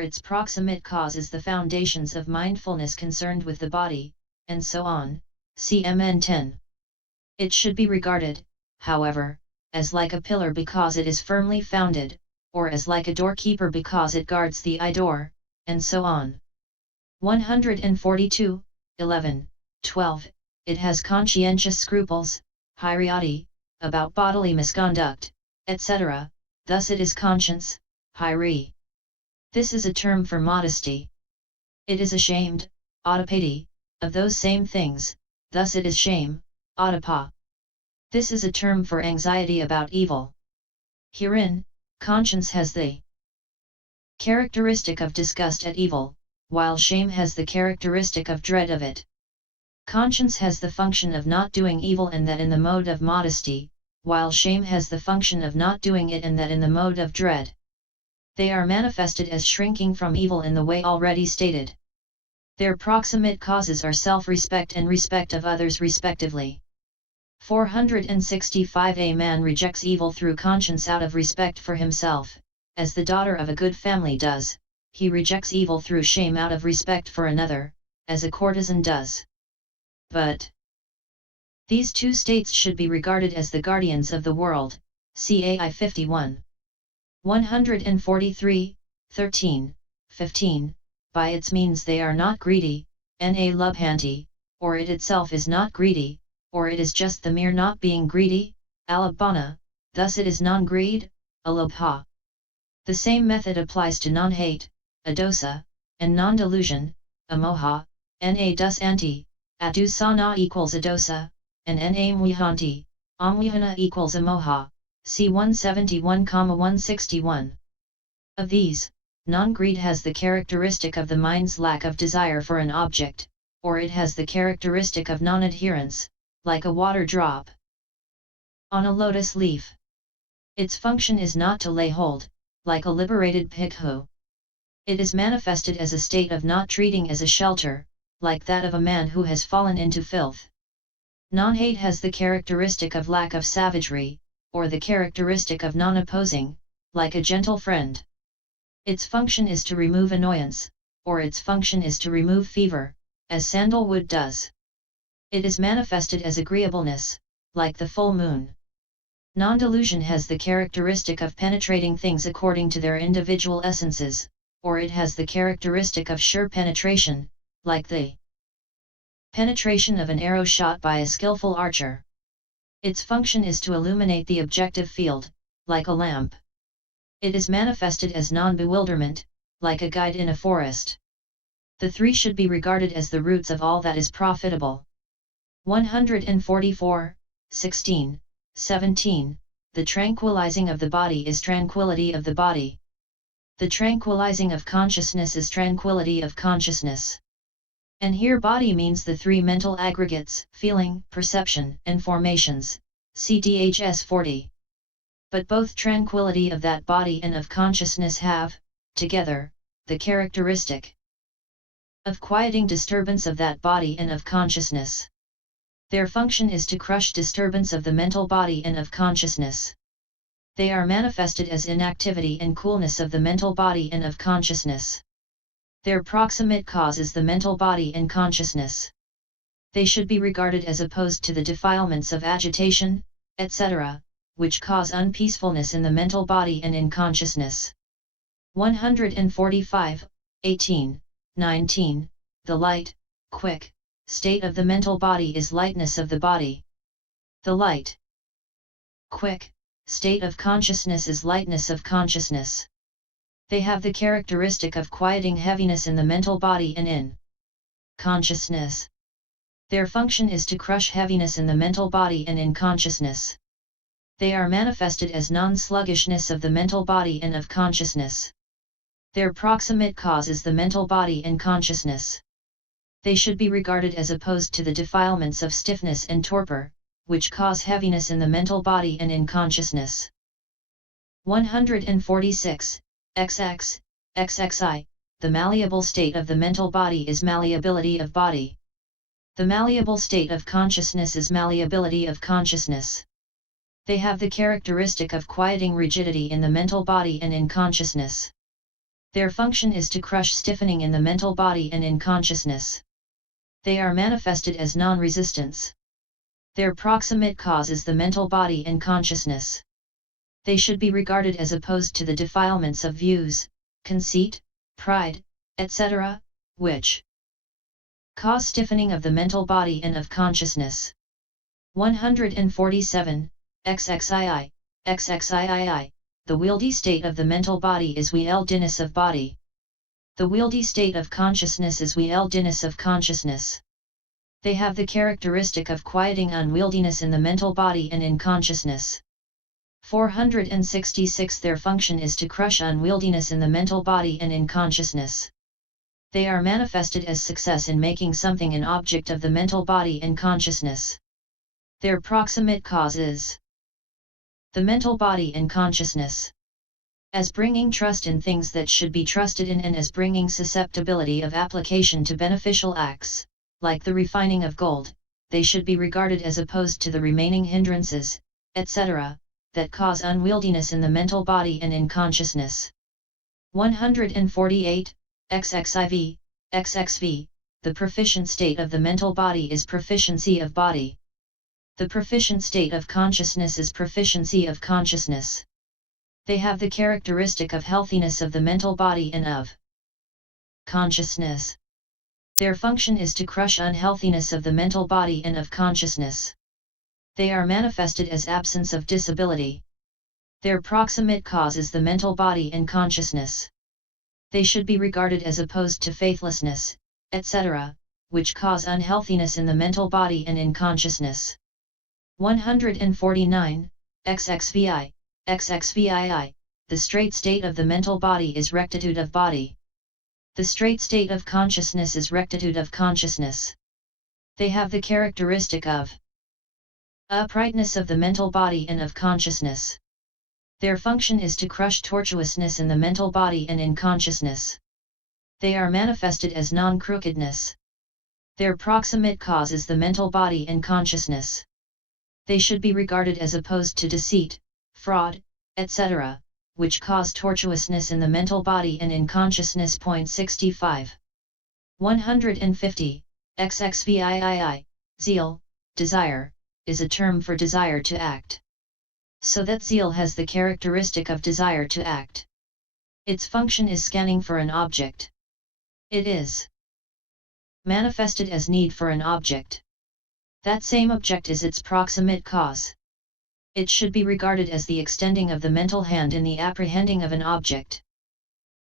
its proximate cause is the foundations of mindfulness concerned with the body, and so on, CMN 10. It should be regarded, however, as like a pillar because it is firmly founded, or as like a doorkeeper because it guards the door, and so on. 142, 11, 12. It has conscientious scruples, hiriyati, about bodily misconduct, etc., thus it is conscience, hiri. This is a term for modesty. It is ashamed, ottappati, of those same things, thus it is shame, ottappa. This is a term for anxiety about evil. Herein, conscience has the characteristic of disgust at evil, while shame has the characteristic of dread of it. Conscience has the function of not doing evil and that in the mode of modesty, while shame has the function of not doing it and that in the mode of dread. They are manifested as shrinking from evil in the way already stated. Their proximate causes are self-respect and respect of others respectively. 465. A man rejects evil through conscience out of respect for himself, as the daughter of a good family does. He rejects evil through shame out of respect for another, as a courtesan does. But these two states should be regarded as the guardians of the world, CAI 51. 143, 13, 15, by its means they are not greedy, na lubhanti, or it itself is not greedy, or it is just the mere not being greedy, alabhana, thus it is non-greed, alobha. The same method applies to non-hate, adosa, and non-delusion, amoha, na dus anti, adusana equals adosa, and na mwihanti, amwihana equals amoha, c 171,161. Of these, non-greed has the characteristic of the mind's lack of desire for an object, or it has the characteristic of non-adherence, like a water drop on a lotus leaf. Its function is not to lay hold, like a liberated bhikkhu. It is manifested as a state of not treating as a shelter, like that of a man who has fallen into filth. Non-hate has the characteristic of lack of savagery, or the characteristic of non-opposing, like a gentle friend. Its function is to remove annoyance, or its function is to remove fever, as sandalwood does. It is manifested as agreeableness, like the full moon. Non-delusion has the characteristic of penetrating things according to their individual essences, or it has the characteristic of sure penetration, like the penetration of an arrow shot by a skillful archer. Its function is to illuminate the objective field, like a lamp. It is manifested as non-bewilderment, like a guide in a forest. The three should be regarded as the roots of all that is profitable. 144, 16, 17. The tranquilizing of the body is tranquility of the body. The tranquilizing of consciousness is tranquility of consciousness. And here body means the three mental aggregates, feeling, perception, and formations, CDHS 40. But both tranquility of that body and of consciousness have, together, the characteristic of quieting disturbance of that body and of consciousness. Their function is to crush disturbance of the mental body and of consciousness. They are manifested as inactivity and coolness of the mental body and of consciousness. Their proximate cause is the mental body and consciousness. They should be regarded as opposed to the defilements of agitation, etc., which cause unpeacefulness in the mental body and in consciousness. 145, 18, 19. The light, quick, state of the mental body is lightness of the body. The light, quick, state of consciousness is lightness of consciousness. They have the characteristic of quieting heaviness in the mental body and in consciousness. Their function is to crush heaviness in the mental body and in consciousness. They are manifested as non-sluggishness of the mental body and of consciousness. Their proximate cause is the mental body and consciousness. They should be regarded as opposed to the defilements of stiffness and torpor, which cause heaviness in the mental body and in consciousness. 146, XX, XXI, the malleable state of the mental body is malleability of body. The malleable state of consciousness is malleability of consciousness. They have the characteristic of quieting rigidity in the mental body and in consciousness. Their function is to crush stiffening in the mental body and in consciousness. They are manifested as non-resistance. Their proximate cause is the mental body and consciousness. They should be regarded as opposed to the defilements of views, conceit, pride, etc., which cause stiffening of the mental body and of consciousness. 147, XXII, XXIII, the wieldy state of the mental body is wieldiness of body. The wieldy state of consciousness is wieldiness of consciousness. They have the characteristic of quieting unwieldiness in the mental body and in consciousness. 466 Their function is to crush unwieldiness in the mental body and in consciousness. They are manifested as success in making something an object of the mental body and consciousness. Their proximate cause is the mental body and consciousness. As bringing trust in things that should be trusted in and as bringing susceptibility of application to beneficial acts, like the refining of gold, they should be regarded as opposed to the remaining hindrances, etc., that cause unwieldiness in the mental body and in consciousness. 148, XXIV, XXV, the proficient state of the mental body is proficiency of body. The proficient state of consciousness is proficiency of consciousness. They have the characteristic of healthiness of the mental body and of consciousness. Their function is to crush unhealthiness of the mental body and of consciousness. They are manifested as absence of disability. Their proximate cause is the mental body and consciousness. They should be regarded as opposed to faithlessness, etc., which cause unhealthiness in the mental body and in consciousness. 149, XXVI, XXVII, the straight state of the mental body is rectitude of body. The straight state of consciousness is rectitude of consciousness. They have the characteristic of uprightness of the mental body and of consciousness. Their function is to crush tortuousness in the mental body and in consciousness. They are manifested as non-crookedness. Their proximate cause is the mental body and consciousness. They should be regarded as opposed to deceit, fraud, etc., which cause tortuousness in the mental body and in consciousness. 65. 150, XXVIII, zeal, desire, is a term for desire to act. So that zeal has the characteristic of desire to act. Its function is scanning for an object. It is manifested as need for an object. That same object is its proximate cause. It should be regarded as the extending of the mental hand in the apprehending of an object.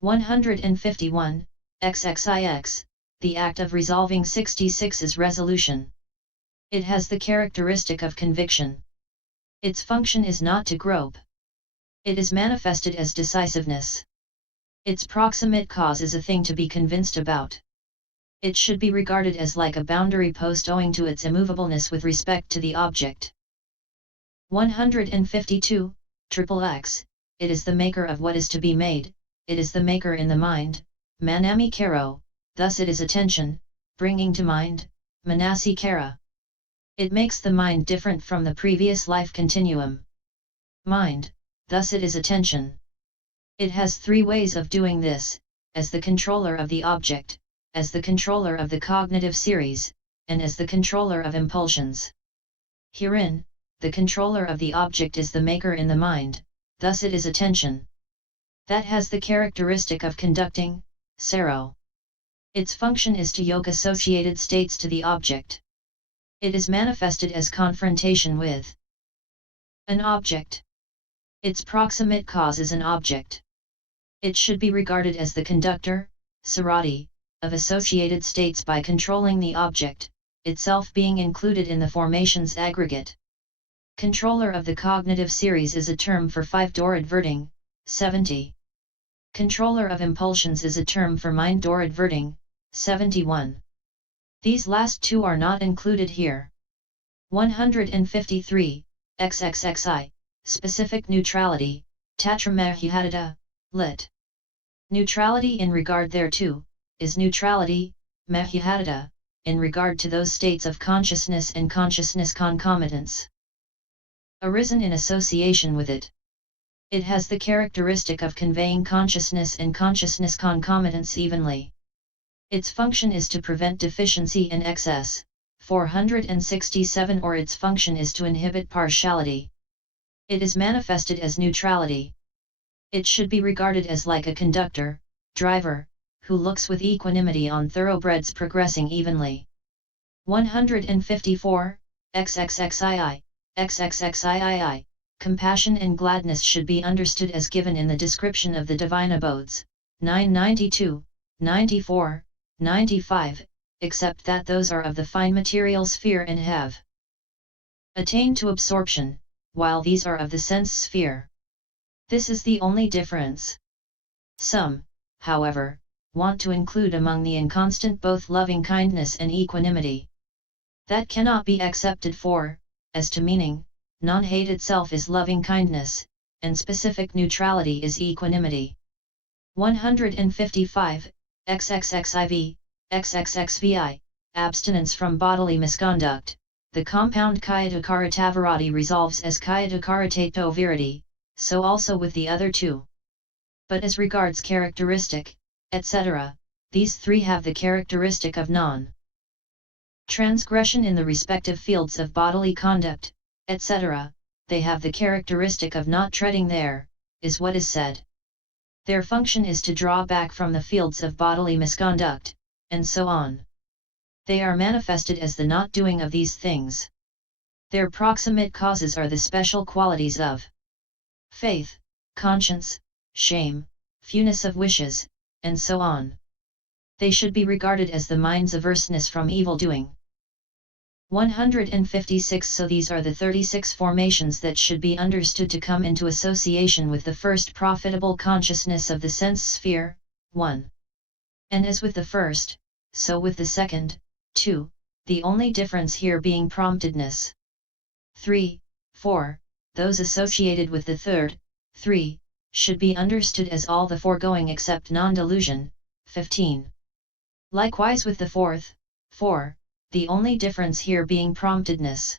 151, XXIX, the act of resolving. 66 is resolution. It has the characteristic of conviction. Its function is not to grope. It is manifested as decisiveness. Its proximate cause is a thing to be convinced about. It should be regarded as like a boundary post owing to its immovableness with respect to the object. 152, XXX, it is the maker of what is to be made, it is the maker in the mind, manami karo, thus it is attention, bringing to mind, manasi kara. It makes the mind different from the previous life continuum. Mind, thus it is attention. It has three ways of doing this, as the controller of the object, as the controller of the cognitive series, and as the controller of impulsions. Herein, the controller of the object is the maker in the mind, thus it is attention. That has the characteristic of conducting, saro. Its function is to yoke associated states to the object. It is manifested as confrontation with an object. Its proximate cause is an object. It should be regarded as the conductor, sarati, of associated states by controlling the object, itself being included in the formation's aggregate. Controller of the cognitive series is a term for five-door adverting, 70. Controller of impulsions is a term for mind-door adverting, 71. These last two are not included here. 153, XXXI, specific neutrality, tatramahihadada, lit. Neutrality in regard thereto, is neutrality, mahihadada, in regard to those states of consciousness and consciousness concomitants arisen in association with it. It has the characteristic of conveying consciousness and consciousness concomitants evenly. Its function is to prevent deficiency and excess, 467, or its function is to inhibit partiality. It is manifested as neutrality. It should be regarded as like a conductor, driver, who looks with equanimity on thoroughbreds progressing evenly. 154, XXXII. Compassion and gladness should be understood as given in the description of the divine abodes, 992, 94, 95, except that those are of the fine material sphere and have attained to absorption, while these are of the sense sphere. This is the only difference. Some, however, want to include among the inconstant both loving kindness and equanimity. That cannot be accepted, for, as to meaning, non-hate itself is loving kindness, and specific neutrality is equanimity. 155, XXXIV, abstinence from bodily misconduct. The compound kayatakaratavarati resolves as kayatakaratato virati, so also with the other two. But as regards characteristic, etc., these three have the characteristic of non-transgression in the respective fields of bodily conduct, etc., they have the characteristic of not treading there, is what is said. Their function is to draw back from the fields of bodily misconduct, and so on. They are manifested as the not doing of these things. Their proximate causes are the special qualities of faith, conscience, shame, fewness of wishes, and so on. They should be regarded as the mind's averseness from evil doing. 156. So these are the 36 formations that should be understood to come into association with the first profitable consciousness of the sense sphere, 1. And as with the first, so with the second, 2, the only difference here being promptedness. 3, 4, those associated with the third, 3, should be understood as all the foregoing except non-delusion, 15. Likewise with the fourth, 4, the only difference here being promptedness.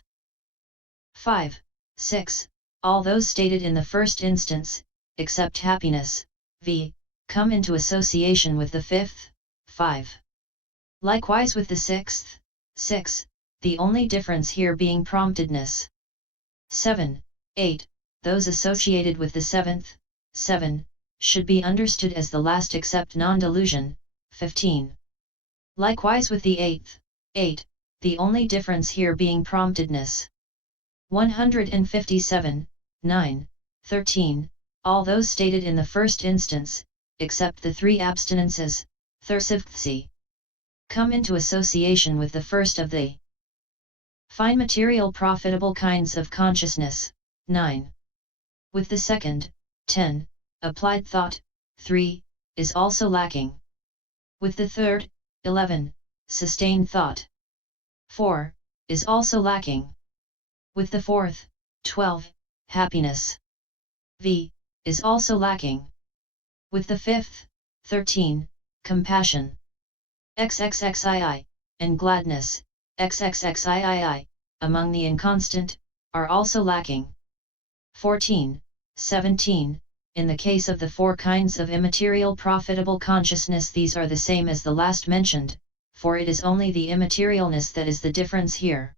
5, 6, all those stated in the first instance, except happiness, v, come into association with the fifth, 5. Likewise with the sixth, 6, the only difference here being promptedness. 7, 8, those associated with the seventh, 7, should be understood as the last except non-delusion, 15. Likewise with the eighth, 8, the only difference here being promptedness. 157, 9, 13, all those stated in the first instance, except the three abstinences, thursivthi, come into association with the first of the fine material profitable kinds of consciousness, 9. With the second, 10, applied thought, 3, is also lacking. With the third, 11, sustained thought, 4, is also lacking. With the fourth, 12, happiness, v, is also lacking. With the fifth, 13, compassion, xxxii, and gladness, xxxiii, among the inconstant, are also lacking. 14, 17, in the case of the four kinds of immaterial profitable consciousness these are the same as the last mentioned, for it is only the immaterialness that is the difference here.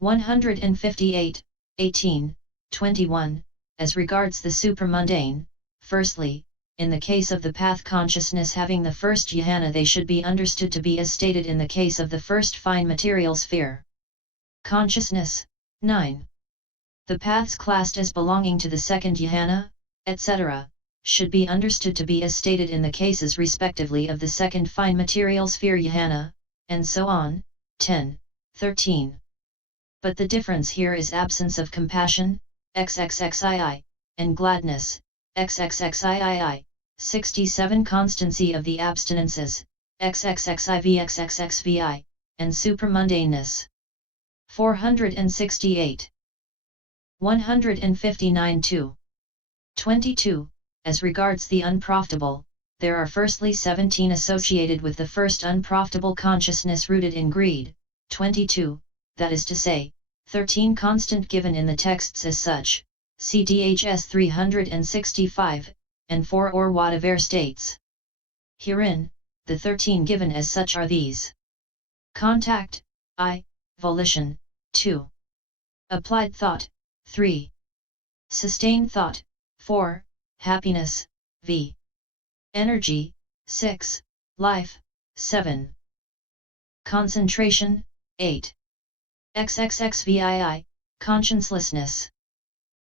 158, 18, 21, as regards the supramundane, firstly, in the case of the path consciousness having the first jhana they should be understood to be as stated in the case of the first fine material sphere. Consciousness, 9. The paths classed as belonging to the second jhana, etc., should be understood to be as stated in the cases respectively of the second fine material sphere jhana, and so on, 10, 13. But the difference here is absence of compassion, xxxii, and gladness, xxxii, 67 constancy of the abstinences, xxxiv, and supramundaneness. 468. 159 2. 22. As regards the unprofitable, there are firstly 17 associated with the first unprofitable consciousness rooted in greed, 22, that is to say, 13 constant given in the texts as such, CDHS 365, and 4 or whatever states. Herein, the 13 given as such are these: contact, I, volition, 2. Applied thought, 3. Sustained thought, 4, happiness, v. Energy, 6, life, 7. Concentration, 8. XXXVII, consciencelessness.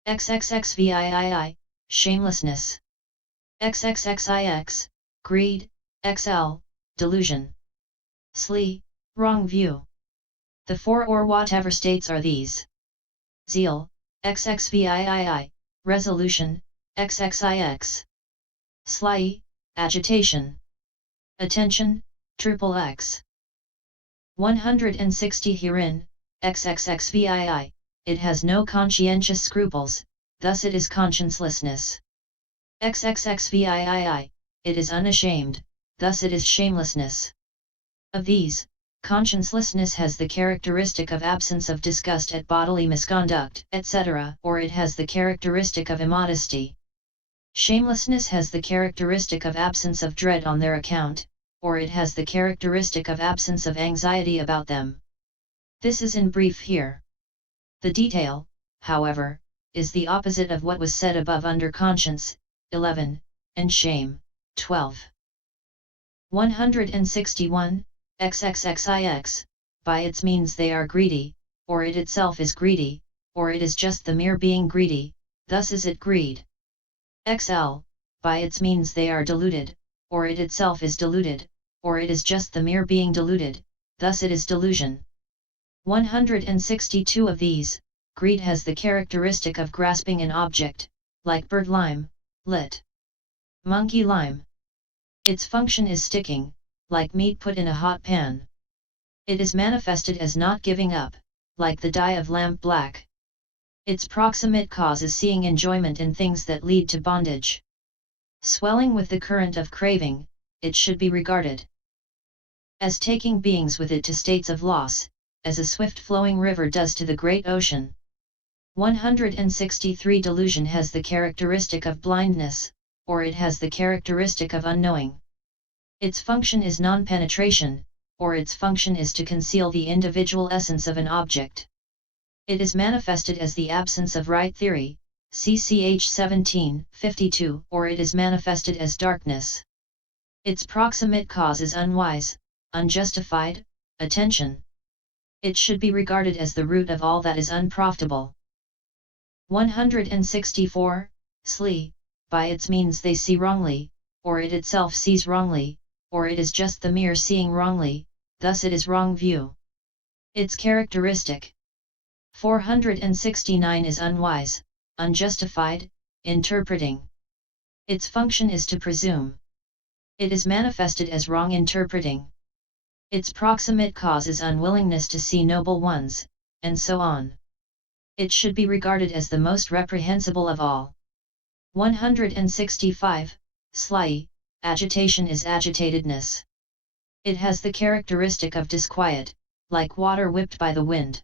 XXXVII, shamelessness. XXXIX, greed, XL, delusion. SLE, wrong view. The 4 or whatever states are these: zeal, XXVII, resolution, XXIX. SLE, agitation. Attention, XXX. 160 Herein, XXXVII, it has no conscientious scruples, thus it is consciencelessness. XXXVII, it is unashamed, thus it is shamelessness. Of these, consciencelessness has the characteristic of absence of disgust at bodily misconduct, etc., or it has the characteristic of immodesty. Shamelessness has the characteristic of absence of dread on their account, or it has the characteristic of absence of anxiety about them. This is in brief here. The detail, however, is the opposite of what was said above under conscience, 11, and shame, 12. 161, XXXIX, by its means they are greedy, or it itself is greedy, or it is just the mere being greedy, thus is it greed. XL, by its means they are deluded, or it itself is deluded, or it is just the mere being deluded, thus it is delusion. 162 of these, greed has the characteristic of grasping an object, like bird lime, lit. Monkey lime. Its function is sticking, like meat put in a hot pan. It is manifested as not giving up, like the dye of lamp black. Its proximate cause is seeing enjoyment in things that lead to bondage. Swelling with the current of craving, it should be regarded as taking beings with it to states of loss, as a swift-flowing river does to the great ocean. 163 Delusion has the characteristic of blindness, or it has the characteristic of unknowing. Its function is non-penetration, or its function is to conceal the individual essence of an object. It is manifested as the absence of right theory, CCH 1752, or it is manifested as darkness. Its proximate cause is unwise, unjustified, attention. It should be regarded as the root of all that is unprofitable. 164, SLE, by its means they see wrongly, or it itself sees wrongly, or it is just the mere seeing wrongly, thus it is wrong view. Its characteristic. 469 is unwise, unjustified, interpreting. Its function is to presume. It is manifested as wrong interpreting. Its proximate cause is unwillingness to see noble ones, and so on. It should be regarded as the most reprehensible of all. 165, SLE, agitation is agitatedness. It has the characteristic of disquiet, like water whipped by the wind.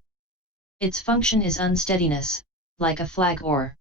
Its function is unsteadiness, like a flag or